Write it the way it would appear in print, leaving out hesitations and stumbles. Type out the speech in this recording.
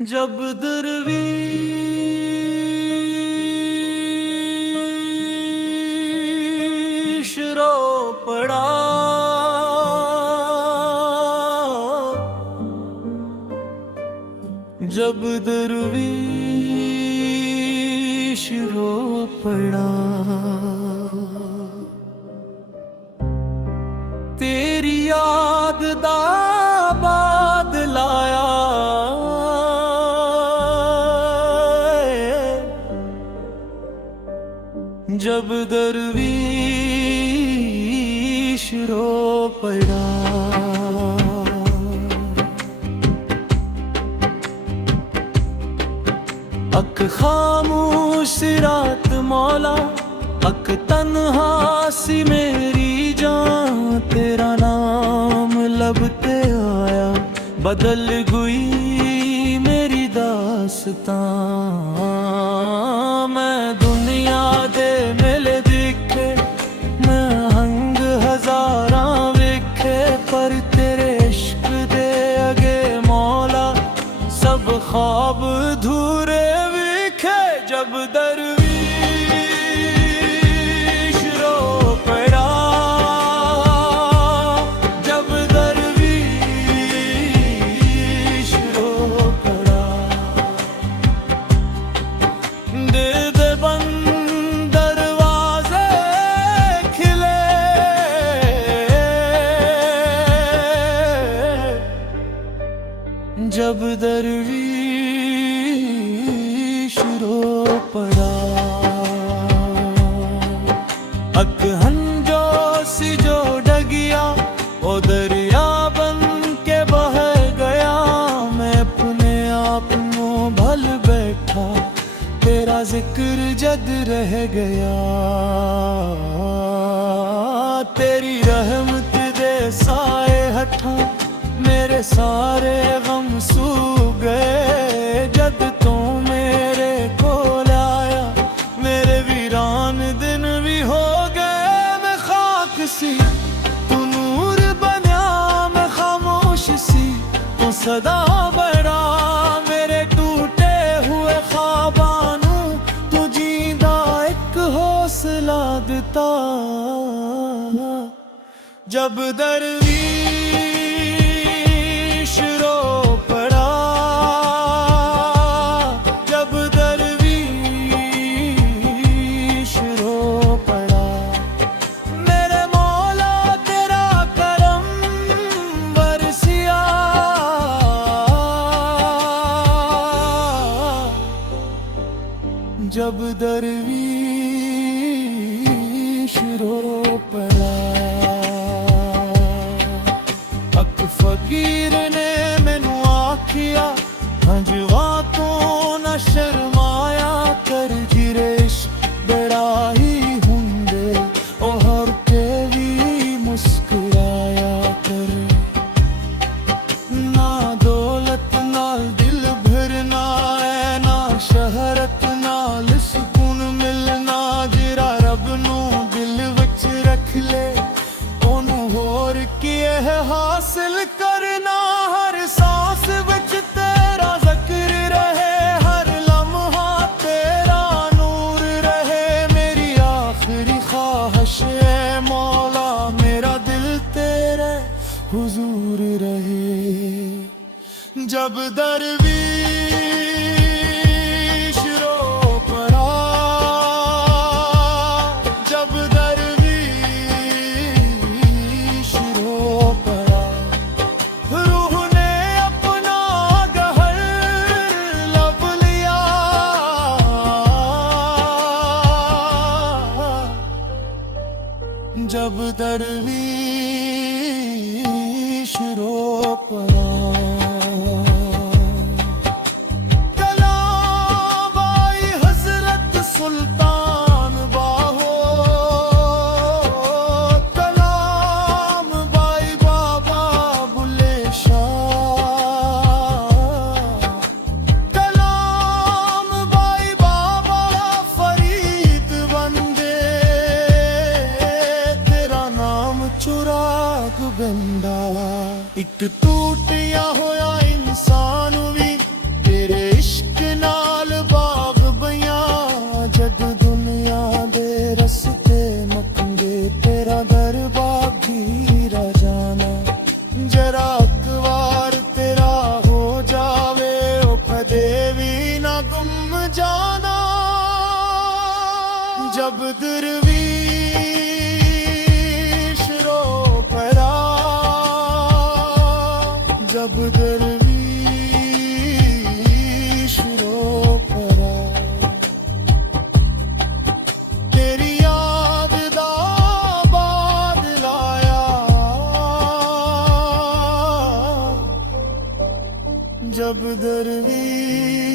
जब दरवीश रो पड़ा, जब दरवीश रो पड़ा, तेरी याद दा बादल आया, जब दरवीश रो पड़ा। अक खामोश रात मौला, अक तन्हा सी मेरी जान, तेरा नाम लब पे आया, बदल गई मेरी दास्तां। मैं दुनिया दे मेले दिखे, मैं हंग हजारां वेखे, पर तेरे इश्क दे अगे मौला सब ख्वाब धूरे विखे। जब दरवीश रो पड़ा, जब दरवीश रो पड़ा, दे दे बंद दरवाजे खिले, जब दरवीश रो पड़ा। अक हंजो सी जो डगिया, ओ दरिया बन के बह गया, मैं अपने आप को भल बैठा, तेरा जिक्र जद रह गया। तेरी रहमत दे साए हथा, मेरे सारे गम सू गए, जद तू मेरे कोल आया, मेरे वीरान दिन भी हो गए। मैं खाक सी तू नूर बना, मैं खामोश सी तू सदा बड़ा, मेरे टूटे हुए ख्वाबानू तू जींदा एक हौसला देता। जब दरवीश रो पड़ा, जब दरवीश रो पड़ा, मेरे मौला तेरा करम बरसिया, जब दरवीश रो पड़ा। अक फकीर ने मैनू आखिया, हंजवा तो न शर्माया कर, जिरे इश्क बड़ा ही हुंदे, ओ हर के भी मुस्कुराया कर। ना दौलत नाल दिल भरना है, ना शहरत नाल सुकून मिलना, जिरा रब नू दिल विच रख ले, ओनू होर किए है हासिल करना। हर सांस विच तेरा ज़िक्र रहे, हर लम्हा तेरा नूर रहे, मेरी आखिरी ख्वाहिश है मौला, मेरा दिल तेरे हुजूर रहे। जब दरवीश रो पड़ा, जब दरवीश रो पड़ा, रूह ने अपना गहर लब लिया, जब दरवीश रो पड़ा। कलाबाई हजरत सुल्तान बाहो, कलाम बाई बाबा बुले शाह, कलाम बाई बाबा फरीद बंदे, तेरा नाम चो जब दरवीश रो पड़ा, जब दरवीश रो पड़ा, तेरी याद दा बादल आया, जब दरवीश